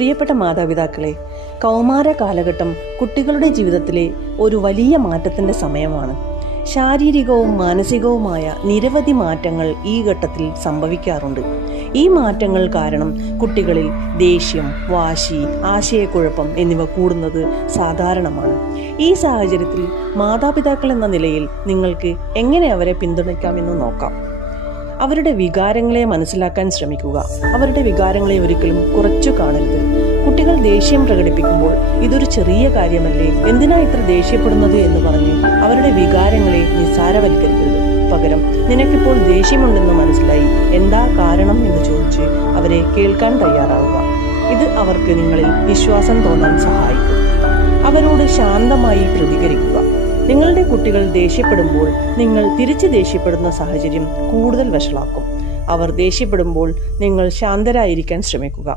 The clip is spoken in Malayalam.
പ്രിയപ്പെട്ട മാതാപിതാക്കളെ, കൗമാര കാലഘട്ടം കുട്ടികളുടെ ജീവിതത്തിലെ ഒരു വലിയ മാറ്റത്തിൻ്റെ സമയമാണ്. ശാരീരികവും മാനസികവുമായ നിരവധി മാറ്റങ്ങൾ ഈ ഘട്ടത്തിൽ സംഭവിക്കാറുണ്ട്. ഈ മാറ്റങ്ങൾ കാരണം കുട്ടികളിൽ ദേഷ്യം, വാശി, ആശയക്കുഴപ്പം എന്നിവ കൂടുന്നത് സാധാരണമാണ്. ഈ സാഹചര്യത്തിൽ മാതാപിതാക്കൾ എന്ന നിലയിൽ നിങ്ങൾക്ക് എങ്ങനെ അവരെ പിന്തുണയ്ക്കാമെന്ന് നോക്കാം. അവരുടെ വികാരങ്ങളെ മനസ്സിലാക്കാൻ ശ്രമിക്കുക. അവരുടെ വികാരങ്ങളെ ഒരിക്കലും കുറച്ചു കാണരുത്. കുട്ടികൾ ദേഷ്യം പ്രകടിപ്പിക്കുമ്പോൾ ഇതൊരു ചെറിയ കാര്യമല്ലേ, എന്തിനാ ഇത്ര ദേഷ്യപ്പെടുന്നത് എന്ന് പറഞ്ഞ് അവരുടെ വികാരങ്ങളെ നിസ്സാരവൽക്കരിക്കരുത്. പകരം നിനക്കിപ്പോൾ ദേഷ്യമുണ്ടെന്ന് മനസ്സിലായി, എന്താ കാരണം എന്ന് ചോദിച്ച് അവരെ കേൾക്കാൻ തയ്യാറാവുക. ഇത് അവർക്ക് നിങ്ങളിൽ വിശ്വാസം തോന്നാൻ സഹായിക്കും. അവരോട് ശാന്തമായി പ്രതികരിക്കുക. നിങ്ങളുടെ കുട്ടികൾ ദേഷ്യപ്പെടുമ്പോൾ നിങ്ങൾ തിരിച്ച് ദേഷ്യപ്പെടുന്ന സാഹചര്യം കൂടുതൽ വഷളാക്കും. അവർ ദേഷ്യപ്പെടുമ്പോൾ നിങ്ങൾ ശാന്തരായിരിക്കാൻ ശ്രമിക്കുക.